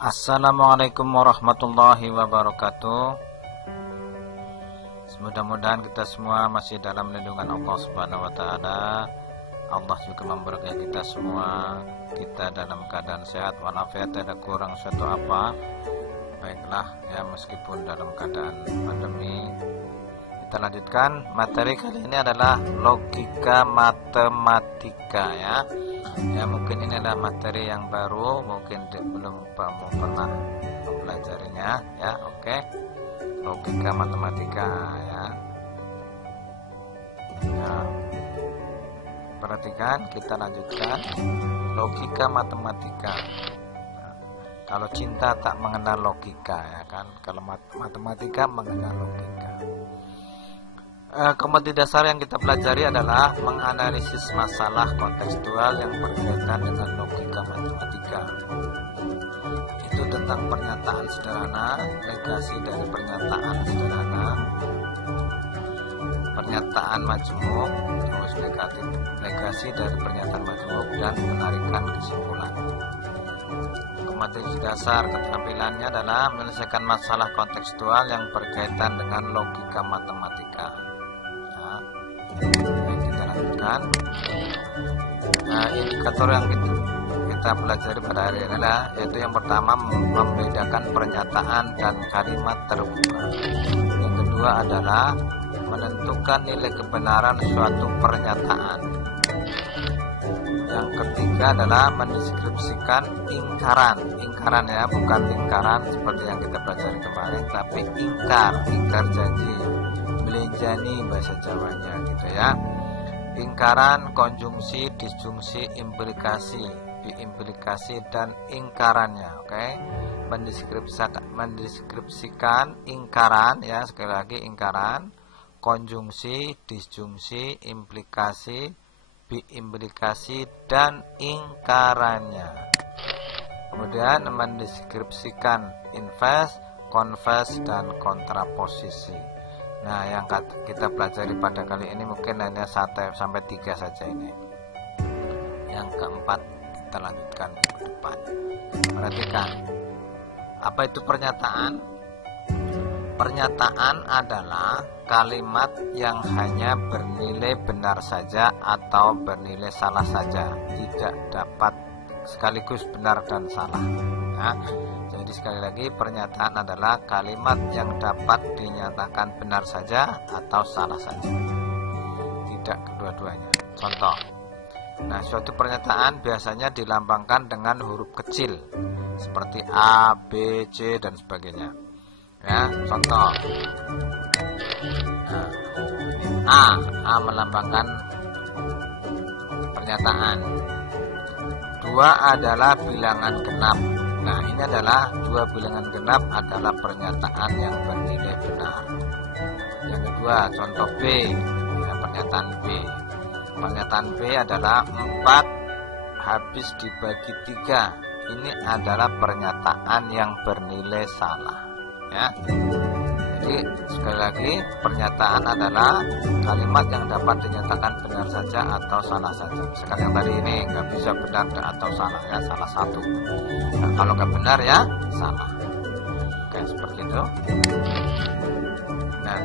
Assalamualaikum warahmatullahi wabarakatuh. Mudah-mudahan kita semua masih dalam lindungan Allah Subhanahu wa taala. Allah juga memberkahi kita semua. Kita dalam keadaan sehat walafiat, tidak kurang suatu apa. Baiklah ya, meskipun dalam keadaan pandemi. Kita lanjutkan. Materi kali ini adalah logika matematika ya. Ya, mungkin ini adalah materi yang baru, mungkin belum pernah mempelajarinya ya. Oke. Logika matematika ya. Nah, perhatikan, kita lanjutkan logika matematika. Nah, kalau cinta tak mengenal logika ya kan, kalau matematika mengenal logika. Kompetensi dasar yang kita pelajari adalah menganalisis masalah kontekstual yang berkaitan dengan logika matematika. Itu tentang pernyataan sederhana, negasi dari pernyataan sederhana, pernyataan majmuk, terus negasi dari pernyataan majmuk, dan menarikan kesimpulan. Kompetensi dasar keterampilannya adalah menyelesaikan masalah kontekstual yang berkaitan dengan logika matematika. Kita lanjutkan. Nah, indikator yang kita pelajari pada hari ini adalah, yaitu yang pertama membedakan pernyataan dan kalimat terbuka. Yang kedua adalah menentukan nilai kebenaran suatu pernyataan. Yang ketiga adalah mendeskripsikan ingkaran ya, bukan lingkaran seperti yang kita pelajari kemarin, tapi ingkar janji, belenjani bahasa Jawanya gitu ya. Lingkaran, konjungsi, disjungsi, implikasi dan ingkarannya. Oke. Mendeskripsikan ingkaran ya, sekali lagi ingkaran, konjungsi, disjungsi, implikasi, implikasi dan ingkarannya. Kemudian mendeskripsikan invers, converse dan kontraposisi. Nah, yang kita pelajari pada kali ini mungkin hanya 1 sampai 3 saja ini. Yang keempat kita lanjutkan ke depan. Perhatikan. Apa itu pernyataan? Pernyataan adalah kalimat yang hanya bernilai benar saja atau bernilai salah saja, tidak dapat sekaligus benar dan salah. Nah, jadi sekali lagi, pernyataan adalah kalimat yang dapat dinyatakan benar saja atau salah saja, tidak kedua-duanya. Contoh, nah, suatu pernyataan biasanya dilambangkan dengan huruf kecil seperti A, B, C dan sebagainya. Ya, contoh, nah, A melambangkan pernyataan. 2 adalah bilangan genap. Nah, ini adalah 2 bilangan genap adalah pernyataan yang bernilai benar. Yang kedua, contoh B, ya, pernyataan B. Pernyataan B adalah 4 habis dibagi 3. Ini adalah pernyataan yang bernilai salah. Ya. Jadi sekali lagi, pernyataan adalah kalimat yang dapat dinyatakan benar saja atau salah saja. Sekarang yang tadi ini nggak bisa benar atau salah ya, salah satu. Nah, kalau nggak benar ya salah. Oke, seperti itu. Nah,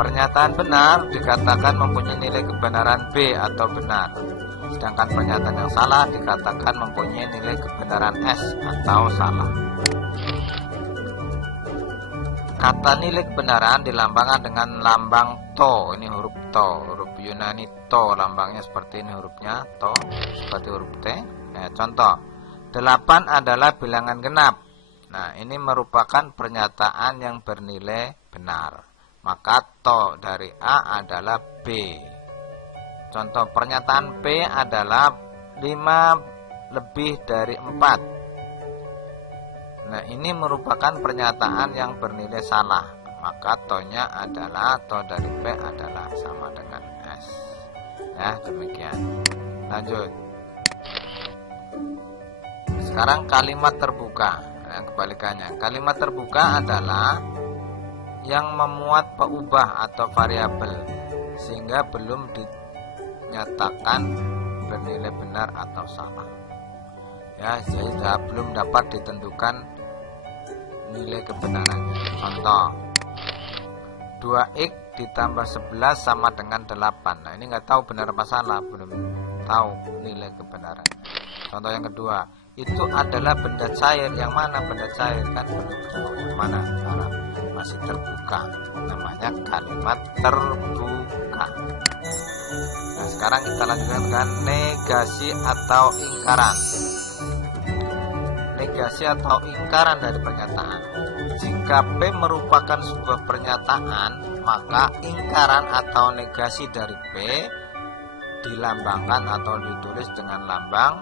pernyataan benar dikatakan mempunyai nilai kebenaran B atau benar. Sedangkan pernyataan yang salah dikatakan mempunyai nilai kebenaran S atau salah. Kata nilai kebenaran dilambangkan dengan lambang to. Ini huruf to, huruf Yunani to, lambangnya seperti ini hurufnya to, seperti huruf T. Contoh, 8 adalah bilangan genap. Nah, ini merupakan pernyataan yang bernilai benar. Maka to dari A adalah B. Contoh, pernyataan P adalah 5 lebih dari 4. Nah, ini merupakan pernyataan yang bernilai salah. Maka to-nya adalah, to dari P adalah sama dengan S. Ya, demikian. Lanjut. Sekarang kalimat terbuka. Yang kebalikannya. Kalimat terbuka adalah yang memuat peubah atau variabel sehingga belum dinyatakan bernilai benar atau salah. Ya, jadi belum dapat ditentukan nilai kebenaran. Contoh, 2x ditambah 11 sama dengan 8. Nah, ini nggak tahu benar apa salah, belum tahu nilai kebenaran. Contoh yang kedua, itu adalah benda cair. Yang mana benda cair? Kan belum tahu yang mana, karena masih terbuka. Namanya kalimat terbuka. Nah, sekarang kita lanjutkan dengan negasi atau ingkaran. Negasi atau ingkaran dari pernyataan. Jika P merupakan sebuah pernyataan, maka ingkaran atau negasi dari P dilambangkan atau ditulis dengan lambang,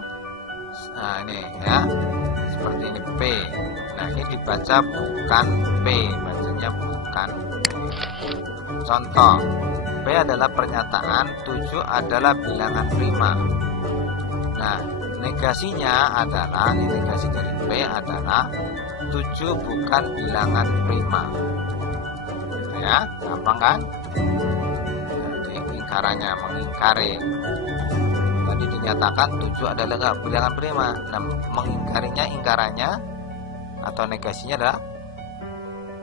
nah ini ya, seperti ini P. Nah, ini dibaca bukan P, bacanya bukan P. Contoh, P adalah pernyataan, 7 adalah bilangan prima. Nah, negasinya adalah, negasi dari P adalah 7 bukan bilangan prima. Ya, gampang kan? Jadi ingkarannya mengingkari. Tadi dinyatakan 7 adalah bilangan prima. Nah, mengingkarinya, ingkarannya atau negasinya adalah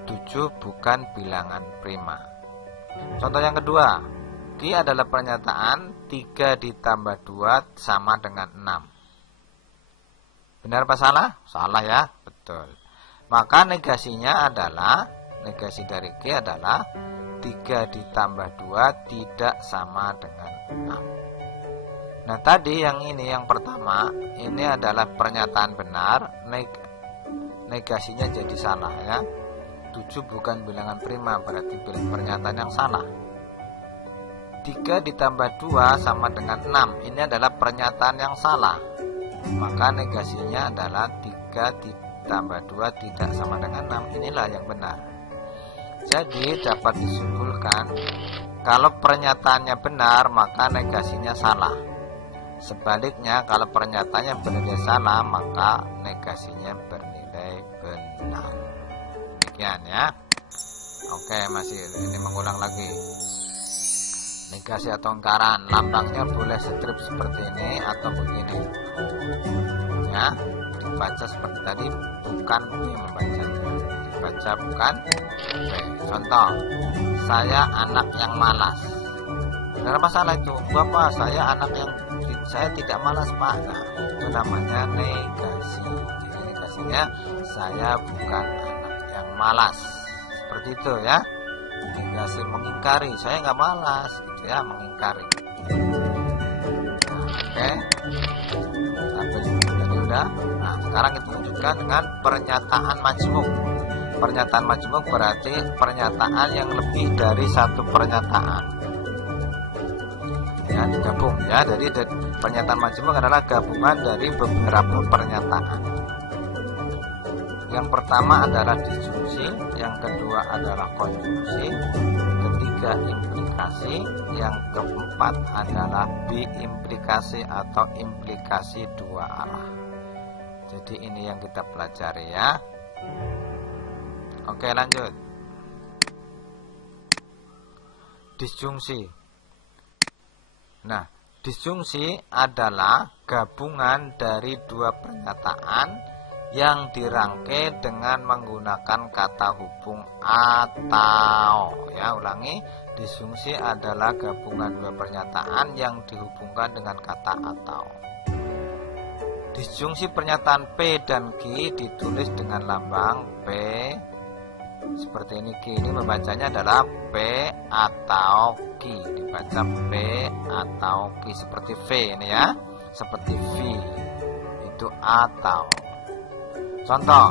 7 bukan bilangan prima. Contoh yang kedua, Q adalah pernyataan 3 ditambah 2 sama dengan 6. Benar apa salah? Salah ya, betul. Maka negasinya adalah, negasi dari Q adalah 3 ditambah 2 tidak sama dengan 6. Nah, tadi yang ini, yang pertama, ini adalah pernyataan benar, negasinya jadi salah ya. 7 bukan bilangan prima, berarti pernyataan yang salah. 3 ditambah 2 sama dengan 6, ini adalah pernyataan yang salah. Maka negasinya adalah 3 ditambah 2 tidak sama dengan 6, inilah yang benar. Jadi dapat disimpulkan, kalau pernyataannya benar maka negasinya salah. Sebaliknya, kalau pernyataannya bernilai salah maka negasinya bernilai benar. Demikian ya. Oke, masih ini mengulang lagi. Negasi atau ingkaran, lambangnya boleh strip seperti ini atau begini. Ya, dibaca seperti tadi, bukan P membacanya. Dibaca bukan P. Contoh, saya anak yang malas. Benar apa salah itu? Bapak, saya anak yang, saya tidak malas Pak. Nah, itu namanya negasi. Jadi negasinya, saya bukan anak yang malas. Seperti itu ya. Negasi mengingkari, saya nggak malas gitu ya, mengingkari. Oke, sampai tadi udah. Nah, sekarang kita lanjutkan dengan pernyataan majmuk. Pernyataan majmuk berarti pernyataan yang lebih dari satu pernyataan ya, digabung ya. Jadi pernyataan majmuk adalah gabungan dari beberapa pernyataan. Yang pertama adalah disjungsi, yang kedua adalah konjungsi, ketiga implikasi, yang keempat adalah biimplikasi atau implikasi dua arah. Jadi ini yang kita pelajari ya. Oke, lanjut. Disjungsi. Nah, disjungsi adalah gabungan dari dua pernyataan yang dirangkai dengan menggunakan kata hubung atau. Ya, ulangi. Disjungsi adalah gabungan dua pernyataan yang dihubungkan dengan kata atau. Disjungsi pernyataan P dan Q ditulis dengan lambang P seperti ini. Q ini membacanya adalah P atau Q, dibaca P atau Q seperti V ini ya, seperti V itu atau. Contoh,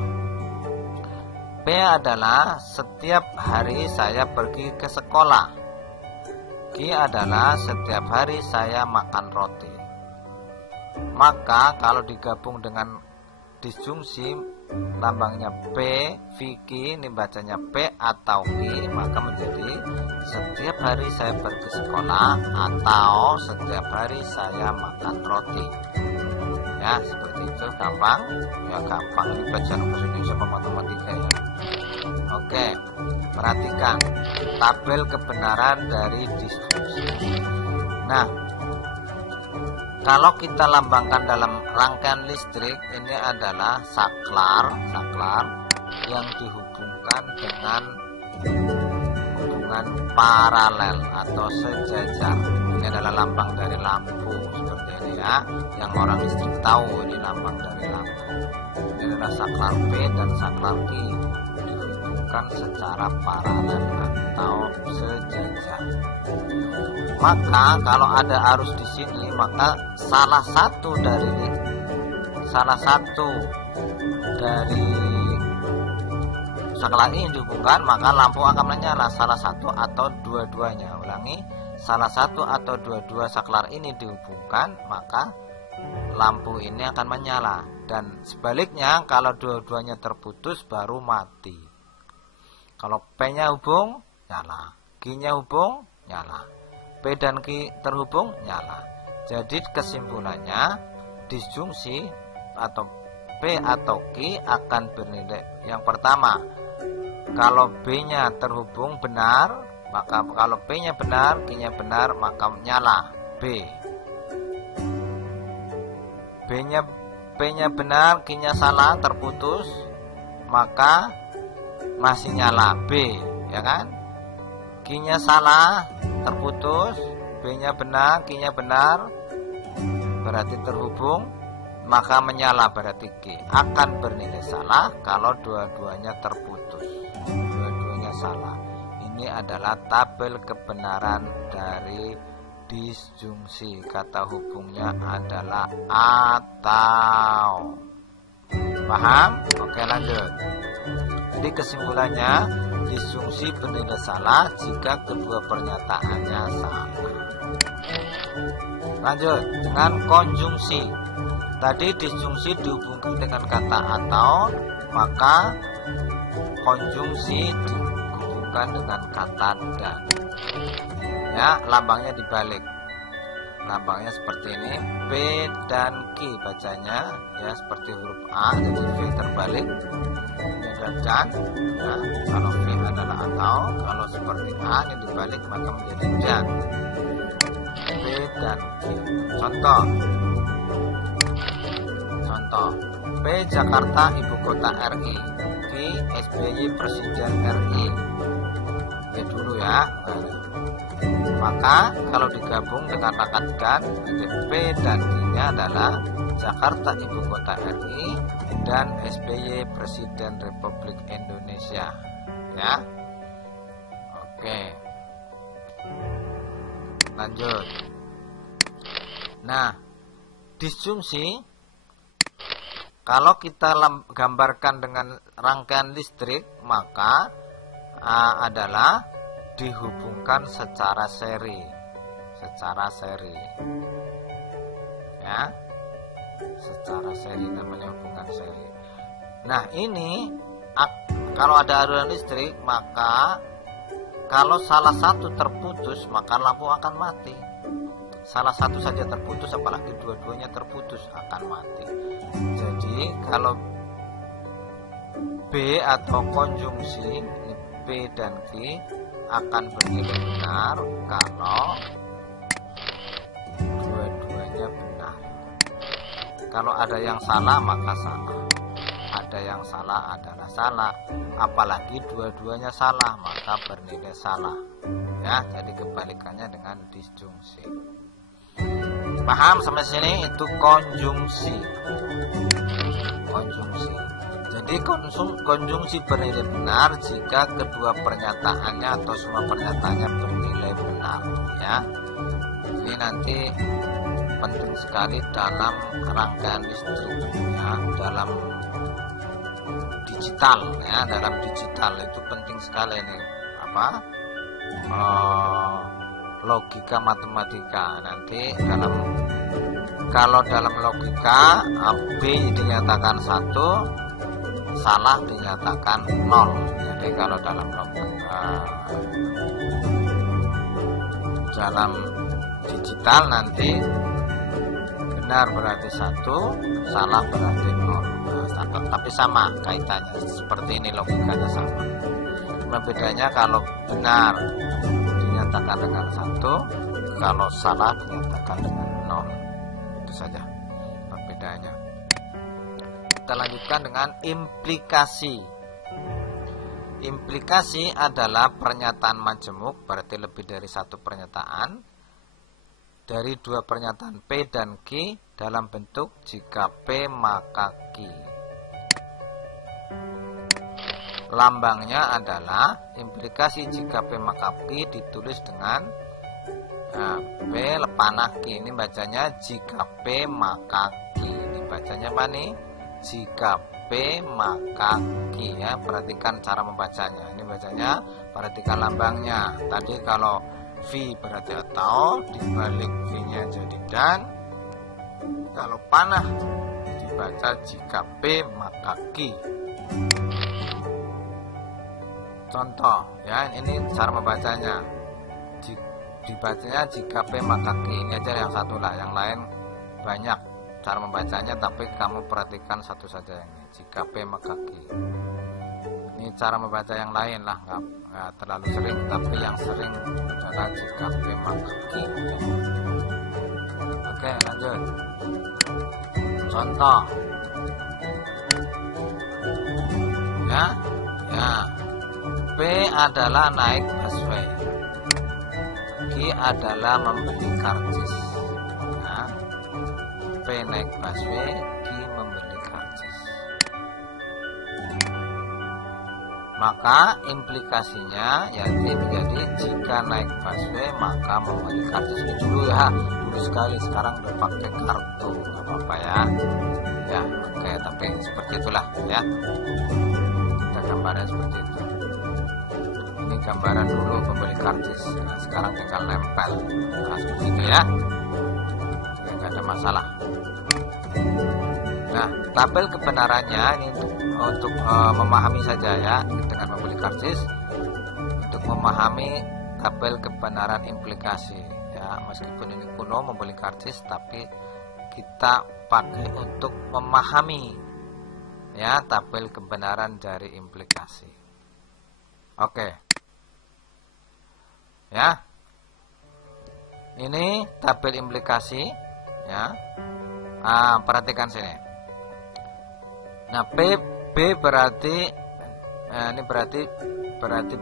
P adalah setiap hari saya pergi ke sekolah. Q adalah setiap hari saya makan roti. Maka kalau digabung dengan disjungsi, lambangnya P, Vicky, ini bacanya P atau Q, maka menjadi setiap hari saya pergi sekolah atau setiap hari saya makan roti. Ya, seperti itu, gampang. Ya, gampang ini belajar bahasa Indonesia sama matematika ya. Oke, perhatikan tabel kebenaran dari disjungsi. Nah, kalau kita lambangkan dalam rangkaian listrik, ini adalah saklar. yang dihubungkan dengan hubungan paralel atau sejajar. Ini adalah lambang dari lampu seperti ini ya, yang orang listrik tahu ini lambang dari lampu. Ini adalah saklar P dan saklar Q dihubungkan secara paralel atau sejajar. Maka kalau ada arus di sini, maka salah satu dari saklar ini dihubungkan, maka lampu akan menyala. Salah satu atau dua-duanya. Ulangi, salah satu atau dua-dua saklar ini dihubungkan, maka lampu ini akan menyala. Dan sebaliknya, kalau dua-duanya terputus baru mati. Kalau P-nya hubung, nyala. Q-nya hubung, nyala. P dan Q terhubung, nyala. Jadi kesimpulannya, disjungsi atau P atau Q akan bernilai yang pertama, kalau B-nya terhubung benar, maka kalau P-nya benar, Q-nya benar, maka nyala B. P-nya benar, Q-nya salah, terputus, maka masih nyala B, ya kan? Q-nya salah, terputus, B-nya benar, Q-nya benar, berarti terhubung, maka menyala berarti Q. Akan bernilai salah kalau dua-duanya terputus, dua-duanya salah. Ini adalah tabel kebenaran dari disjungsi. Kata hubungnya adalah atau. Paham? Oke, lanjut. Jadi kesimpulannya, disjungsi bernilai salah jika kedua pernyataannya salah. Lanjut dengan konjungsi. Tadi disjungsi dihubungkan dengan kata atau, maka konjungsi dihubungkan dengan kata dan. Ya, lambangnya dibalik. Lambangnya seperti ini, P dan Q bacanya ya seperti huruf A, jadi V terbalik. Ini adalah dan. Nah, kalau V adalah atau, kalau seperti A yang dibalik maka menjadi dan. P dan Q. Contoh, P Jakarta ibu kota RI, Q SBY Presiden RI. Ya dulu ya. Maka kalau digabung dengan rangkaian, P dan Q-nya adalah Jakarta ibu kota RI dan SBY Presiden Republik Indonesia. Ya. Oke. Lanjut. Nah, disjungsi kalau kita gambarkan dengan rangkaian listrik, maka adalah dihubungkan secara seri. Ya. Secara seri namanya hubungan seri. Nah, ini kalau ada aliran listrik, maka kalau salah satu terputus, maka lampu akan mati. Salah satu saja terputus, apalagi dua-duanya terputus, akan mati. Jadi kalau B atau konjungsi P dan Q akan bernilai benar kalau dua-duanya benar. Kalau ada yang salah maka salah, ada yang salah adalah salah, apalagi dua-duanya salah maka bernilai salah. Ya, jadi kebalikannya dengan disjungsi. Paham sampai sini? Itu konjungsi. Jadi konjungsi bernilai benar jika kedua pernyataannya atau semua pernyataannya bernilai benar. Ya, ini nanti penting sekali dalam rangkaian listrik, ya, dalam digital itu penting sekali ini logika matematika. Nanti kalau dalam logika B dinyatakan 1, salah dinyatakan 0. Jadi kalau dalam digital nanti benar berarti 1, salah berarti 0. Tapi sama kaitannya, seperti ini logikanya sama. Bedanya kalau benar dinyatakan dengan 1, kalau salah dinyatakan dengan 0. Itu saja perbedaannya. Kita lanjutkan dengan implikasi. Implikasi adalah pernyataan majemuk, berarti lebih dari satu pernyataan, dari dua pernyataan P dan Q dalam bentuk jika P maka Q. Lambangnya adalah implikasi jika P maka Q ditulis dengan P panah Q. Ini bacanya jika P maka Q. Ini bacanya apa nih? Jika P maka Q, ya. Perhatikan cara membacanya. Ini bacanya, perhatikan lambangnya. Tadi kalau V berarti atau, dibalik V-nya jadi dan. Kalau panah dibaca jika P maka Q. Contoh, ya, ini cara membacanya. Dibacanya jika P maka Q. Ini aja yang satu lah, yang lain banyak cara membacanya, tapi kamu perhatikan satu saja ini. Jika P maka Q. Ini cara membaca yang lain lah, nggak terlalu sering, tapi yang sering adalah jika P maka Q. Oke, lanjut. Contoh. Ya. P adalah naik busway. Q adalah membeli karcis. Nah, P naik busway, Q membeli karcis. Maka implikasinya yaitu menjadi jika naik busway maka membeli karcis. Ini dulu ya, dulu sekali, sekarang udah pakai kartu, nggak apa-apa ya. Ya, oke, tapi seperti itulah ya. Kita gambarnya seperti itu. Ini gambaran dulu pembeli karcis. Nah, sekarang tinggal nempel. Nah, seperti itu ya. Oke, nggak ada masalah. Nah, tabel kebenarannya ini untuk memahami saja ya, dengan membeli karcis, untuk memahami tabel kebenaran implikasi ya. Meskipun ini kuno membeli karcis, tapi kita pakai untuk memahami ya tabel kebenaran dari implikasi. Oke. Ya. Ini tabel implikasi ya. Perhatikan sini. Nah, B berarti ini berarti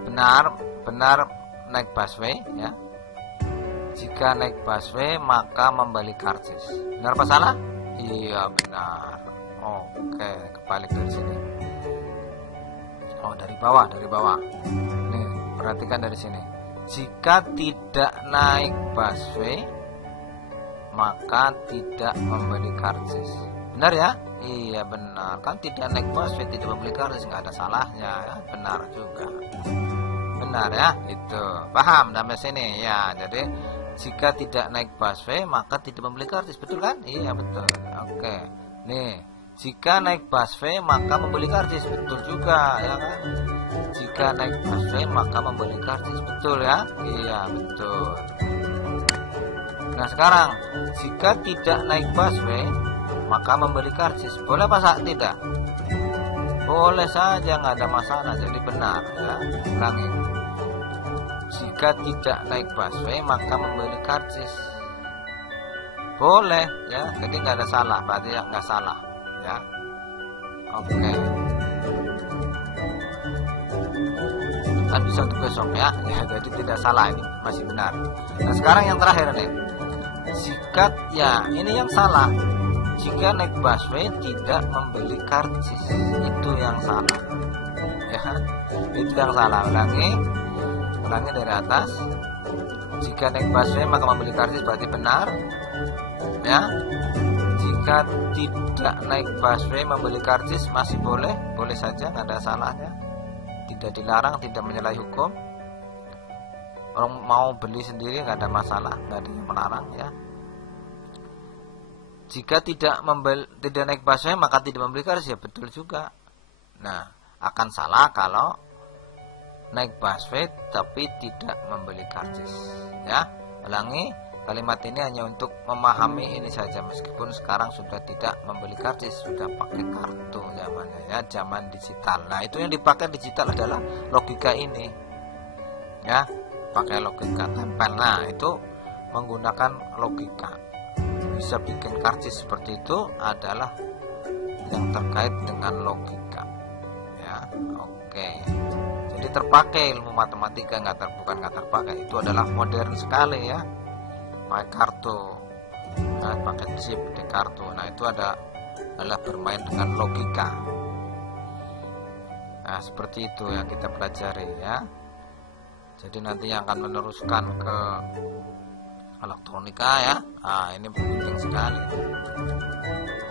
benar naik busway ya. Jika naik busway maka membeli karcis. Benar apa salah? Iya, benar. Oke, kebalik dari sini. Oh, dari bawah. Nih, perhatikan dari sini. Jika tidak naik busway maka tidak membeli karcis. Benar ya? Iya, benar. Kan tidak naik busway tidak membeli karcis, nggak ada salahnya ya. Benar juga. Benar ya? Itu. Paham sampai sini ya. Jadi jika tidak naik busway maka tidak membeli karcis. Betul kan? Iya, betul. Oke. Nih, jika naik busway maka membeli karcis. Betul juga ya kan? Jika naik busway maka membeli karcis. Betul ya? Iya, betul. Nah, sekarang jika tidak naik busway maka membeli karcis. Boleh apa tidak? Boleh saja, nggak ada masalah. Jadi benar ya. Ulangi. Jika tidak naik busway maka membeli karcis. Boleh ya. Jadi nggak ada salah. Berarti ya nggak salah ya. Oke. Kan bisa untuk besok ya. Jadi tidak salah, ini masih benar. Nah, sekarang yang terakhir nih. Jika ya ini yang salah. Jika naik busway tidak membeli karcis, itu yang salah ya. Itu yang salah. Ulangi dari atas. Jika naik busway maka membeli karcis berarti benar ya. Jika tidak naik busway membeli karcis masih boleh saja, nggak ada salahnya, tidak dilarang, tidak menyalahi hukum. Orang mau beli sendiri nggak ada masalah, nggak ada yang melarang ya. Jika tidak naik busway maka tidak membeli karcis, ya betul juga. Nah, akan salah kalau naik busway tapi tidak membeli karcis ya. Ulangi, kalimat ini hanya untuk memahami ini saja, meskipun sekarang sudah tidak membeli karcis, sudah pakai kartu zamannya ya, zaman digital. Nah, itu yang dipakai digital adalah logika ini ya, pakai logika tempel. Nah, itu menggunakan logika. Bisa bikin karcis seperti itu adalah yang terkait dengan logika ya. Oke, jadi terpakai ilmu matematika, bukan nggak terpakai, itu adalah modern sekali ya, pakai kartu, nah, pakai chip di kartu. Nah itu adalah bermain dengan logika. Nah seperti itu yang kita pelajari ya. Jadi nanti yang akan meneruskan ke elektronika ya. Nah ini penting sekali.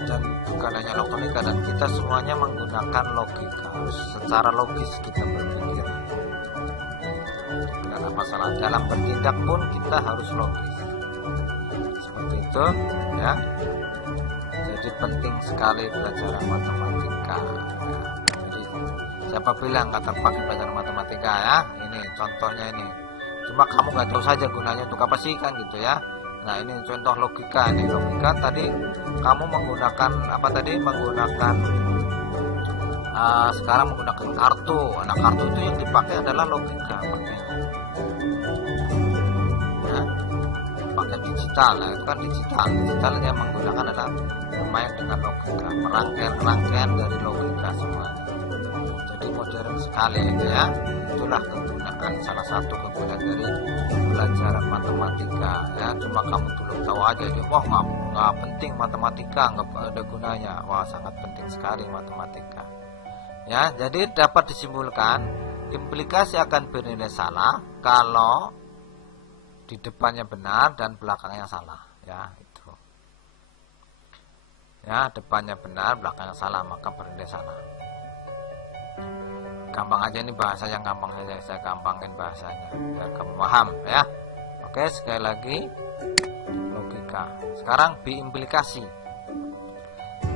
Dan bukan hanya elektronika, dan kita semuanya menggunakan logika, harus secara logis kita berpikir. Karena masalah dalam bertindak pun kita harus logis. Seperti itu ya. Jadi penting sekali belajar matematika. Jadi siapa bilang nggak terpakai belajar matematika ya? Ini contohnya ini. Cuma kamu nggak tahu saja gunanya untuk apa sih kan gitu ya. Nah ini contoh logika. Ini logika tadi kamu menggunakan apa tadi? Menggunakan sekarang menggunakan kartu. Nah kartu itu yang dipakai adalah logika. Ya, pakai digital. Nah itu kan digital. Digital yang menggunakan adalah bermain dengan logika, rangkaian dari logika semua. Jadi modern sekali ya. Itulah kegunaan, salah satu kegunaan dari pelajaran matematika ya. Cuma kamu dulu tahu aja ya, wah nggak penting matematika, nggak ada gunanya. Wah sangat penting sekali matematika ya. Jadi dapat disimpulkan implikasi akan bernilai salah kalau di depannya benar dan belakangnya salah ya. Itu ya, depannya benar belakangnya salah maka bernilai salah. Gampang aja, ini bahasa yang gampang saja, saya gampangin bahasanya biar kamu paham ya. Oke, sekali lagi logika. Sekarang biimplikasi.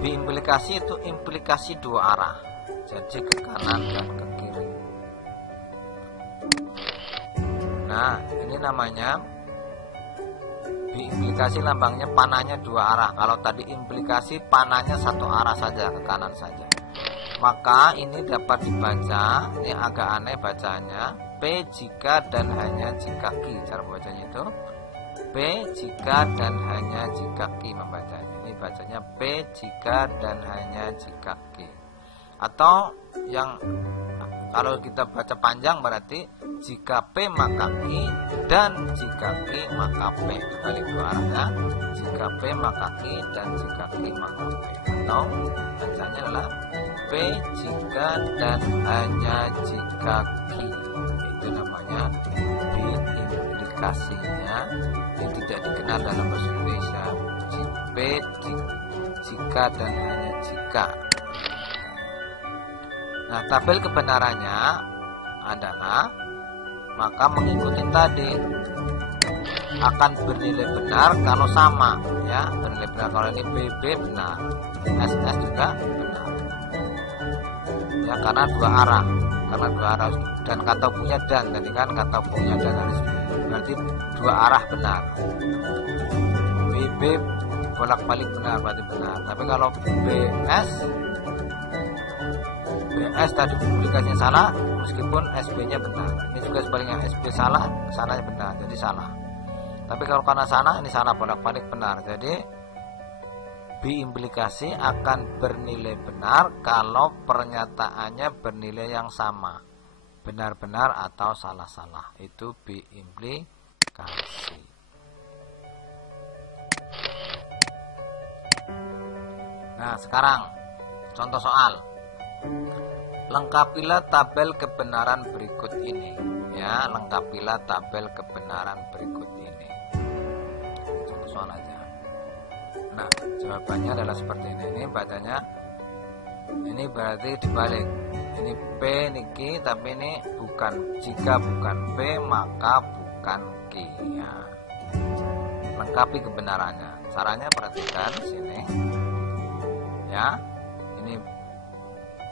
Biimplikasi itu implikasi dua arah, jadi ke kanan dan ke kiri. Nah ini namanya biimplikasi, lambangnya panahnya dua arah. Kalau tadi implikasi panahnya satu arah saja, ke kanan saja. Maka ini dapat dibaca, ini agak aneh bacanya, P jika dan hanya jika Q. Cara membacanya itu P jika dan hanya jika Q membacanya. Ini bacanya P jika dan hanya jika Q. Atau yang kalau kita baca panjang berarti jika P maka Q dan jika Q maka P. Kembali dua arahnya, jika P maka Q dan jika Q maka P. Atau bacanya adalah P jika dan hanya jika Q. Itu namanya biimplikasinya, yang tidak dikenal dalam bahasa Indonesia. P jika dan hanya jika. Nah tabel kebenarannya adalah, maka mengikuti tadi akan bernilai benar kalau sama ya, bernilai benar kalau ini BB benar, SS juga benar ya, karena dua arah dan kata punya dan tadi kan kata punya dan harus berarti dua arah benar. BB bolak-balik benar berarti benar. Tapi kalau BS tadi publikasinya salah meskipun SB-nya benar. Ini juga sebaliknya, SB salah, sananya benar, jadi salah. Tapi kalau karena sana, ini salah bolak-balik benar. Jadi biimplikasi akan bernilai benar kalau pernyataannya bernilai yang sama, benar-benar atau salah-salah. Itu biimplikasi. Nah sekarang contoh soal. Lengkapilah tabel kebenaran berikut ini ya, lengkapilah tabel kebenaran berikut ini. Contoh soal aja. Nah jawabannya adalah seperti ini. Ini bacanya, ini berarti dibalik, ini P ini Q, tapi ini bukan, jika bukan P maka bukan Q ya. Lengkapi kebenarannya. Caranya perhatikan sini ya. Ini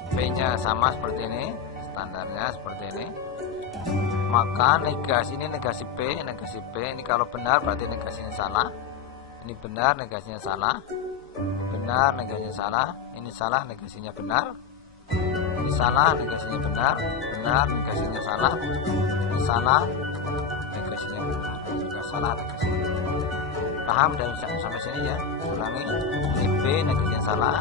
P-nya sama seperti ini, standarnya seperti ini. Maka negasi ini negasi P, ini kalau benar berarti negasinya salah. Ini benar, negasinya salah. Benar, negasinya salah. Ini salah, negasinya benar. Ini salah, negasinya benar. Benar, negasinya salah. Ini salah, negasinya benar. Ini juga salah, negasinya benar. Paham dan sampai sini ya? Ulangi. Ini B, negasinya salah.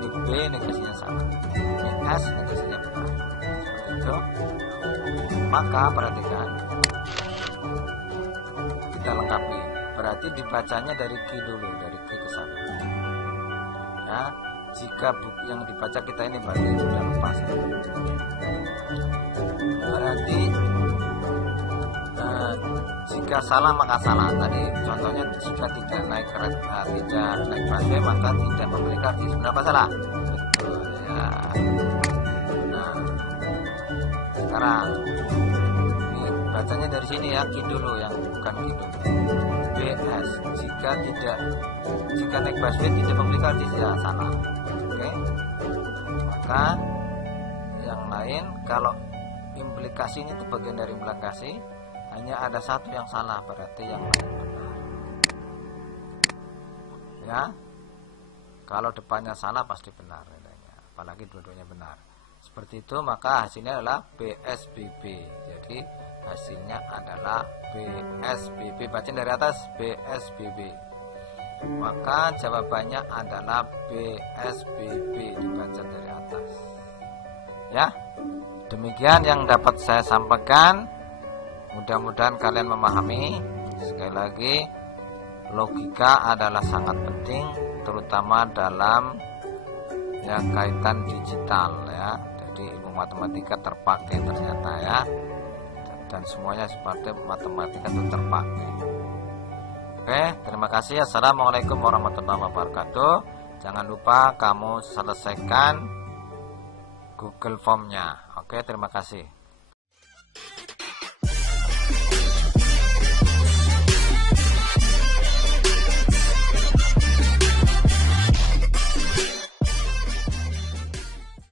Ini B, negasinya salah. Ini S, negasinya benar. Seperti itu. gitu. Maka perhatikan, kita lengkapi. Berarti dibacanya dari Ki dulu, dari Ki ke sana. Ya, jika buku yang dibaca kita ini berarti sudah lepas. Berarti jika salah maka salah. Tadi contohnya jika tidak naik busway maka tidak membeli karcis. Benar apa salah? Betul ya. Nah, sekarang ini bacanya dari sini ya, Ki dulu yang bukan Ki dulu. BS jika naik busway tidak membeli karcis ya salah. Oke. Maka yang lain, kalau implikasinya itu bagian dari implikasi, hanya ada satu yang salah, berarti yang lain benar. Ya, kalau depannya salah pasti benar adanya, apalagi dua-duanya benar. Seperti itu, maka hasilnya adalah BSBB. Jadi hasilnya adalah BSBB. Baca dari atas, BSBB. Maka jawabannya adalah BSBB, dibaca dari atas. Ya, demikian yang dapat saya sampaikan. Mudah-mudahan kalian memahami. Sekali lagi, logika adalah sangat penting, terutama dalam ya kaitan digital ya. Jadi ilmu matematika terpakai ternyata ya, dan semuanya seperti matematika itu terpakai. Oke, terima kasih. Assalamualaikum warahmatullahi wabarakatuh. Jangan lupa kamu selesaikan Google Formnya. Oke, terima kasih.